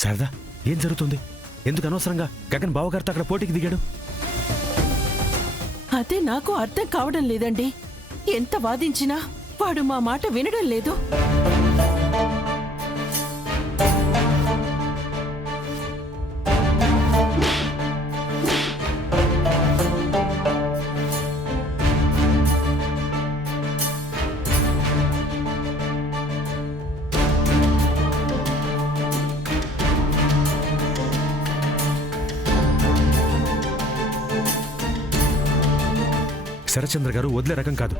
శారదా, ఏం జరుగుతుంది? ఎందుకు అనవసరంగా గగన్ బావగారితో అక్కడ పోటీకి దిగాడు? అదే నాకు అర్థం కావడం లేదండి. ఎంత వాదించినా వాడు మా మాట వినడం లేదు. శరచంద్ర గారు వదిలే రకం కాదు.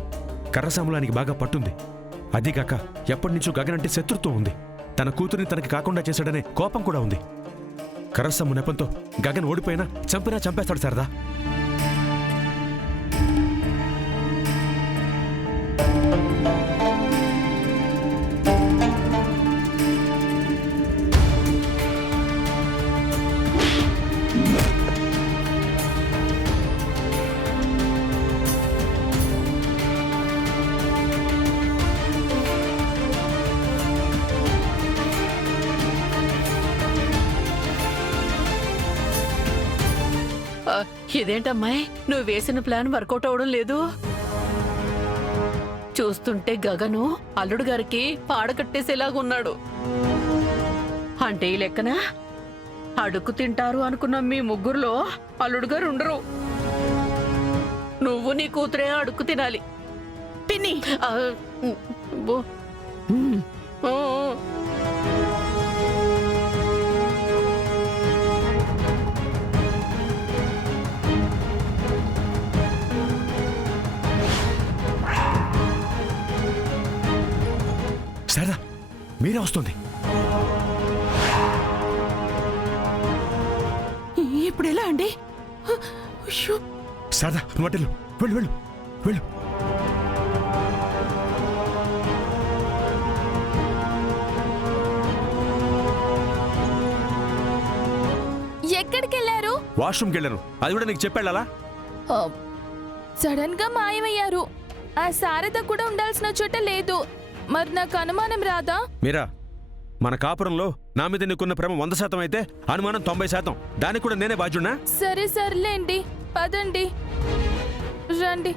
కర్రసాములానికి బాగా పట్టుంది. అదీగాక ఎప్పటినుంచో గగన్ అంటే శత్రుత్వం ఉంది. తన కూతురిని తనకి కాకుండా చేశాడనే కోపం కూడా ఉంది. కర్రసాము నెపంతో గగన్ ఓడిపోయినా చంపినా చంపేస్తాడు శారదా. ఇదేంటమ్మాయి, నువ్వు వేసిన ప్లాన్ వర్కౌట్ అవడం లేదు. చూస్తుంటే గగను అల్లుడు గారికి పాడకట్టేసేలాగున్నాడు. అంటే ఈ లెక్కన అడుగు తింటారు అనుకున్న మీ ముగ్గురులో అల్లుడు గారు ఉండరు. నువ్వు నీ కూతురే అడుగు తినాలి. పిన్ని, శారదా, మీరే వస్తుంది. ఇప్పుడు ఎలా అండి? శారదా, నువ్వు అటెళ్ళు. వెళ్ళు వెళ్ళు వెళ్ళు. ఎక్కడికి వెళ్ళారు? వాష్రూమ్కి వెళ్ళాను. అది కూడా నీకు చెప్పాళ్ళలా? సడన్ గా మాయమయ్యారు. ఆ శారద కూడా ఉండాల్సిన చోట లేదు. మరి నాకు అనుమానం రాదా? మీరా, మన కాపురంలో నా మీద నీకున్న ప్రేమ 100% అయితే అనుమానం 90%. దానికి కూడా నేనే బాధ్యున్నా? సరే సర్లేండి, పదండి రండి.